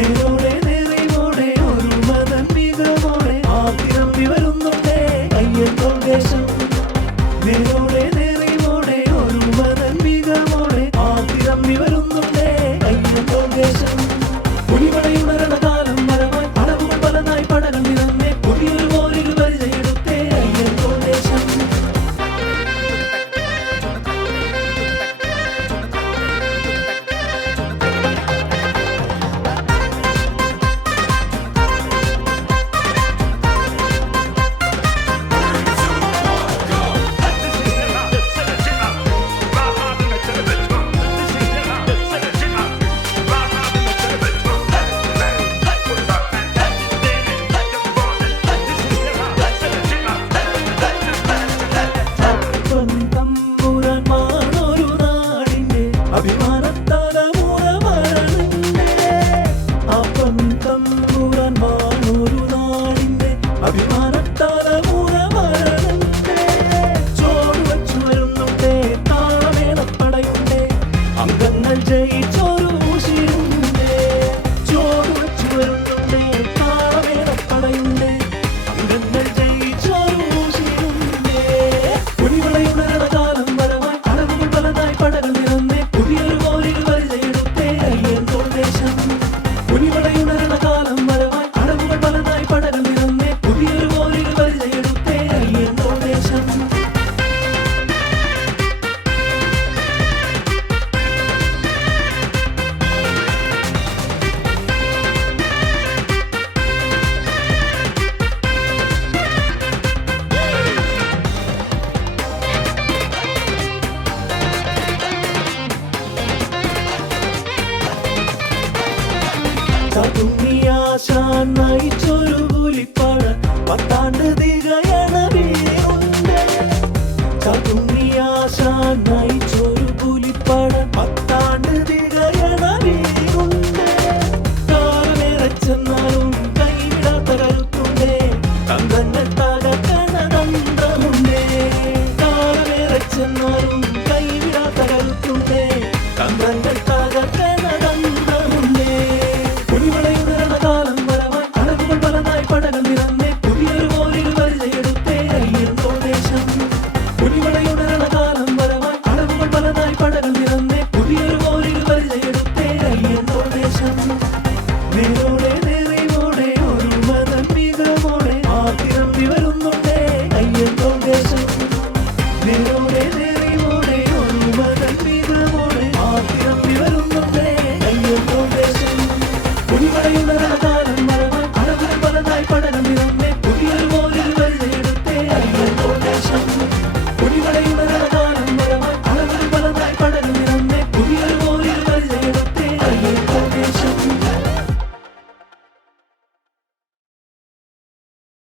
അതിരോടെ ഒരു മതം ആ ആഗ്രഹം വിവരുന്നുണ്ടേ അഭിമാനത്താല മൂലമരണേ അപ്പം തമ്പുരാൻ വാണൊരു അഭിമാന ചതുങ്ങിയാശാൻ നയിച്ചൊരു കൂലിപ്പാണ് പത്താം